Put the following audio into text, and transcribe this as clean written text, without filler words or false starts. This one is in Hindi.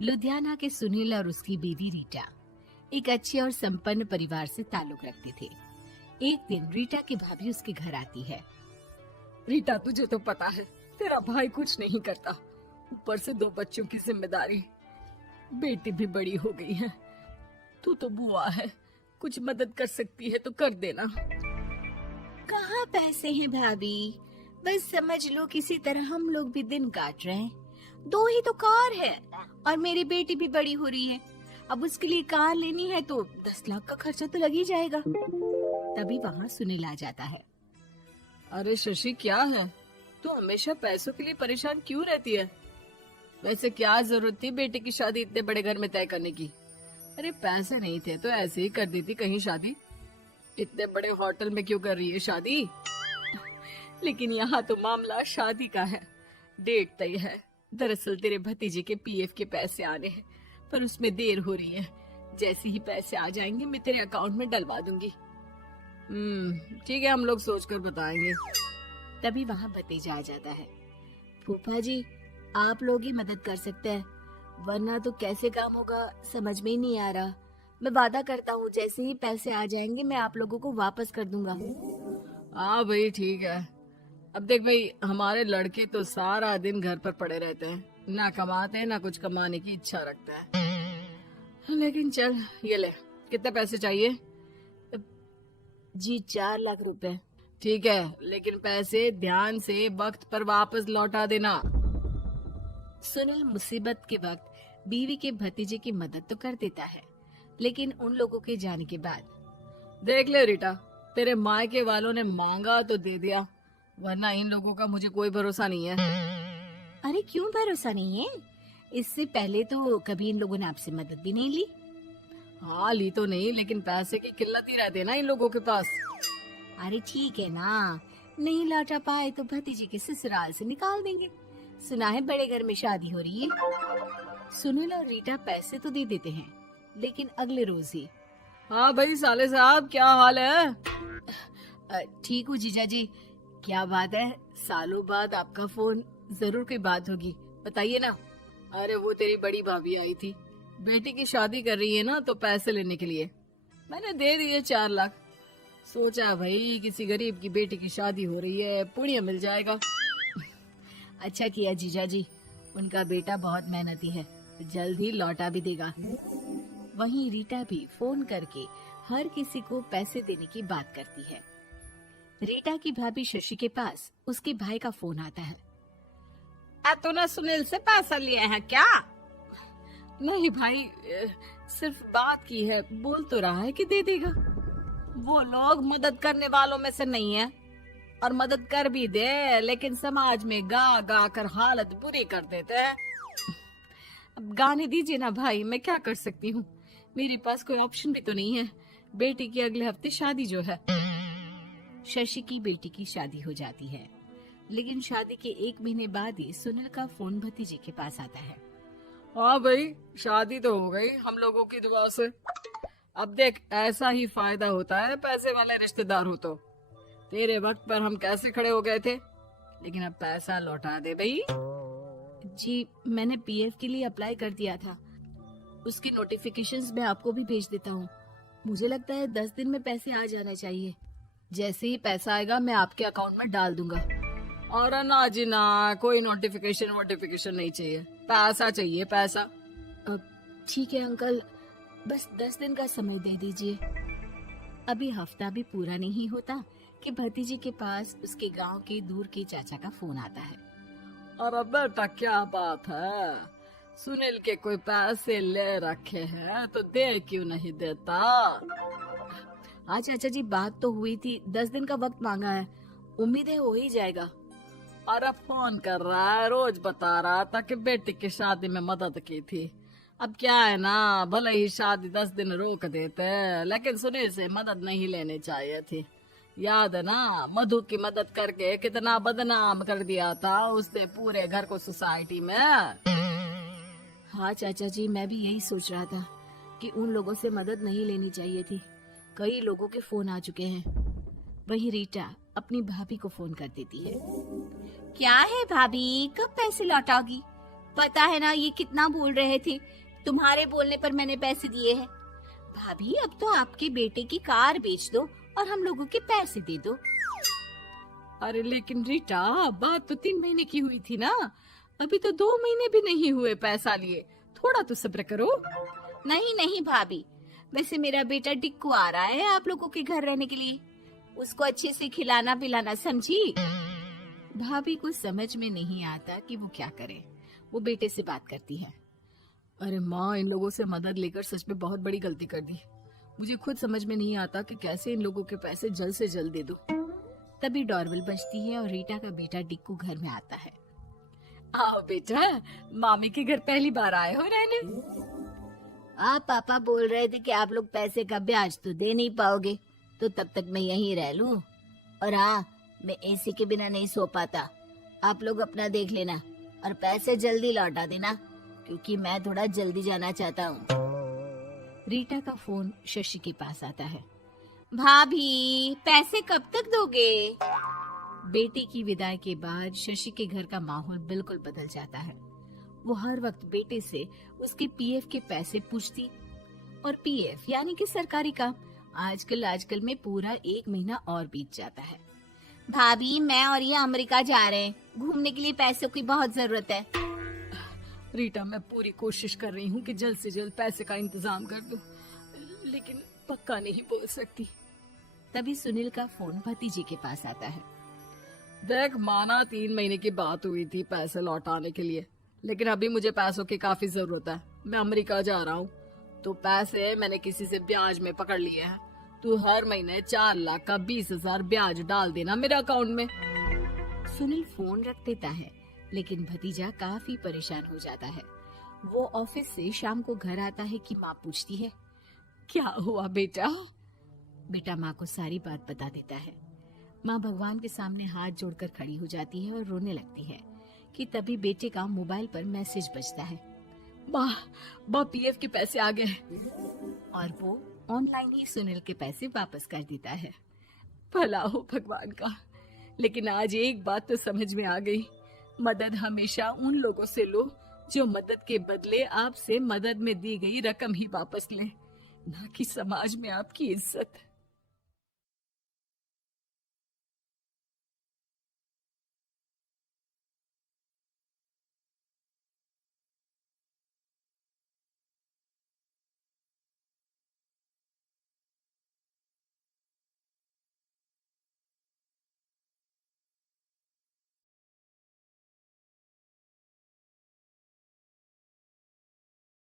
लुधियाना के सुनील और उसकी बीवी रीटा एक अच्छे और संपन्न परिवार से ताल्लुक रखते थे। एक दिन रीटा की भाभी उसके घर आती है। रीटा, तुझे तो पता है तेरा भाई कुछ नहीं करता, ऊपर से 2 बच्चों की जिम्मेदारी, बेटी भी बड़ी हो गई है। तू तो बुआ है, कुछ मदद कर सकती है तो कर देना। कहाँ पैसे हैं भाभी, बस समझ लो किसी तरह हम लोग भी दिन काट रहे हैं। 2 ही तो कार है और मेरी बेटी भी बड़ी हो रही है। अब उसके लिए कार लेनी है तो 10 लाख का खर्चा तो लग ही जाएगा। तभी वहाँ सुनील आ जाता है। अरे शशि, क्या है, तू हमेशा पैसों के लिए परेशान क्यों रहती है? वैसे क्या जरूरत थी बेटी की शादी इतने बड़े घर में तय करने की? अरे पैसे नहीं थे तो ऐसे ही कर देती कहीं शादी। इतने बड़े होटल में क्यों कर रही है शादी? लेकिन यहाँ तो मामला शादी का है, डेट तय है। दरअसल तेरे भतीजे के पीएफ के पैसे आने हैं, पर उसमें देर हो रही है। जैसे ही पैसे आ जाएंगे मैं तेरे अकाउंट में डलवा दूंगी। ठीक है, हम लोग सोचकर बताएंगे। तभी वहाँ भतीजा आ जाता है। फूफा जी, आप लोग ही मदद कर सकते हैं, वरना तो कैसे काम होगा समझ में ही नहीं आ रहा। मैं वादा करता हूँ जैसे ही पैसे आ जाएंगे मैं आप लोगों को वापस कर दूंगा। हाँ भाई, ठीक है। अब देख भाई, हमारे लड़के तो सारा दिन घर पर पड़े रहते हैं, ना कमाते हैं ना कुछ कमाने की इच्छा रखता है। लेकिन चल, ये ले, कितने पैसे चाहिए? जी 4 लाख रुपए। ठीक है, लेकिन पैसे ध्यान से वक्त पर वापस लौटा देना। सुनील मुसीबत के वक्त बीवी के भतीजे की मदद तो कर देता है, लेकिन उन लोगों के जाने के बाद देख ले रीटा, तेरे मायके वालों ने मांगा तो दे दिया, वरना इन लोगों का मुझे कोई भरोसा नहीं है। अरे क्यों भरोसा नहीं है? इससे पहले तो कभी इन लोगों ने आपसे मदद भी नहीं ली। हाँ, ली तो नहीं, लेकिन पैसे की किल्लत ही रहती है ना इन लोगों के पास। अरे ठीक है ना, नहीं लौटा पाए तो भतीजे के ससुराल से निकाल देंगे। सुना है बड़े घर में शादी हो रही है। सुनील और रीटा पैसे तो दे देते हैं, लेकिन अगले रोज ही। हाँ भाई साले साहब, क्या हाल है? ठीक हूँ जीजा जी। क्या बात है, सालों बाद आपका फोन, जरूर कोई बात होगी, बताइए ना। अरे वो तेरी बड़ी भाभी आई थी, बेटी की शादी कर रही है ना, तो पैसे लेने के लिए मैंने दे दिए 4 लाख। सोचा भाई किसी गरीब की बेटी की शादी हो रही है, पुण्य मिल जाएगा। अच्छा किया जीजा जी, उनका बेटा बहुत मेहनती है, जल्द ही लौटा भी देगा। वहीं रीटा भी फोन करके हर किसी को पैसे देने की बात करती है। रीटा की भाभी शशि के पास उसके भाई का फोन आता है। तूने सुनील से पैसा लिया है क्या? नहीं भाई, सिर्फ बात की है, बोल तो रहा है कि दे देगा। वो लोग मदद करने वालों में से नहीं है, और मदद कर भी दे लेकिन समाज में गा गा कर हालत बुरी कर देते हैं। अब गाने दीजिए ना भाई, मैं क्या कर सकती हूँ, मेरे पास कोई ऑप्शन भी तो नहीं है। बेटी की अगले हफ्ते शादी जो है। शशि की बेटी की शादी हो जाती है, लेकिन शादी के 1 महीने बाद ही सुनील का फोन भतीजे के पास आता है। हाँ भाई, शादी तो हो गई हम लोगों की दुआ से। अब देख, ऐसा ही फायदा होता है पैसे वाले रिश्तेदार हो तो। तेरे वक्त पर हम कैसे खड़े हो गए थे, लेकिन अब पैसा लौटा दे भाई। जी, मैंने पीएफ के लिए अप्लाई कर दिया था, उसकी नोटिफिकेशंस मैं आपको भी भेज देता हूँ। मुझे लगता है 10 दिन में पैसे आ जाना चाहिए। जैसे ही पैसा आएगा मैं आपके अकाउंट में डाल दूंगा। और ना जी ना, कोई नोटिफिकेशन नहीं चाहिए, पैसा चाहिए, पैसा। ठीक है अंकल, बस 10 दिन का समय दे दीजिए। अभी हफ्ता भी पूरा नहीं होता कि भतीजे के पास उसके गांव के दूर के चाचा का फोन आता है। अरे बेटा, क्या बात है, सुनील के कोई पैसे ले रखे हैं तो दे क्यों नहीं देता? हाँ चाचा जी, बात तो हुई थी, 10 दिन का वक्त मांगा है, उम्मीद है हो ही जाएगा। अरे फोन कर रहा है, रोज बता रहा था कि बेटी की शादी में मदद की थी। अब क्या है ना, भले ही शादी 10 दिन रोक देते, लेकिन सुनील से मदद नहीं लेनी चाहिए थी। याद है ना, मधु की मदद करके कितना बदनाम कर दिया था उसने पूरे घर को सोसाइटी में। हाँ चाचा जी, मैं भी यही सोच रहा था कि उन लोगों से मदद नहीं लेनी चाहिए थी। कई लोगों के फोन आ चुके हैं। वही रीटा अपनी भाभी को फोन कर देती है। क्या है भाभी, कब पैसे लौटाओगी? पता है ना ये कितना बोल रहे थे, तुम्हारे बोलने पर मैंने पैसे दिए हैं। भाभी अब तो आपके बेटे की कार बेच दो और हम लोगों के पैसे दे दो। अरे लेकिन रीटा, बात तो 3 महीने की हुई थी ना, अभी तो 2 महीने भी नहीं हुए पैसा लिए, थोड़ा तो सब्र करो। नहीं नहीं भाभी, वैसे मेरा बेटा टिक्कू आ रहा है आप लोगों के घर रहने के लिए, उसको अच्छे से खिलाना पिलाना, समझी? भाभी को समझ में नहीं आता कि वो क्या करे। वो बेटे से बात करती है। अरे माँ, इन लोगों से मदद लेकर सच में बहुत बड़ी गलती कर दी। मुझे खुद समझ में नहीं आता कि कैसे इन लोगों के पैसे जल्द से जल्द दे दूं। तभी डोरबेल बजती है और रीटा का बेटा टिक्कू घर में आता है। आओ बेटा, मामी के घर पहली बार आए हो रहने? आप पापा बोल रहे थे कि आप लोग पैसे का ब्याज तो दे नहीं पाओगे, तो तब तक मैं यहीं रह लूं। और हाँ, मैं एसी के बिना नहीं सो पाता। आप लोग अपना देख लेना और पैसे जल्दी लौटा देना, क्योंकि मैं थोड़ा जल्दी जाना चाहता हूँ। रीटा का फोन शशि के पास आता है। भाभी, पैसे कब तक दोगे? बेटे की विदाई के बाद शशि के घर का माहौल बिल्कुल बदल जाता है। वो हर वक्त बेटे से उसके पीएफ के पैसे पूछती, और पीएफ यानी कि सरकारी काम। आजकल में पूरा 1 महीना और बीत जाता है। भाभी, मैं और ये अमेरिका जा रहे हैं, घूमने के लिए पैसों की बहुत जरूरत है। रीटा, मैं पूरी कोशिश कर रही हूँ कि जल्द से जल्द पैसे का इंतजाम कर दूं, लेकिन पक्का नहीं बोल सकती। तभी सुनील का फोन भतीजे के पास आता है। देख माना 3 महीने की बात हुई थी पैसे लौटाने के लिए, लेकिन अभी मुझे पैसों की काफी जरूरत है। मैं अमेरिका जा रहा हूँ, तो पैसे मैंने किसी से ब्याज में पकड़ लिए हैं। तू हर महीने 4 लाख का 20,000 ब्याज डाल देना मेरे अकाउंट में। सुनील फोन रख देता है, लेकिन भतीजा काफी परेशान हो जाता है। वो ऑफिस से शाम को घर आता है कि माँ पूछती है, क्या हुआ बेटा? बेटा माँ को सारी बात बता देता है। माँ भगवान के सामने हाथ जोड़कर खड़ी हो जाती है और रोने लगती है कि तभी बेटे का मोबाइल पर मैसेज बजता है। माँ, पीएफ के पैसे आ गए। और वो ऑनलाइन ही सुनील के पैसे वापस कर देता है। भला हो भगवान का। लेकिन आज एक बात तो समझ में आ गई, मदद हमेशा उन लोगों से लो जो मदद के बदले आपसे मदद में दी गई रकम ही वापस लें, ना कि समाज में आपकी इज्जत।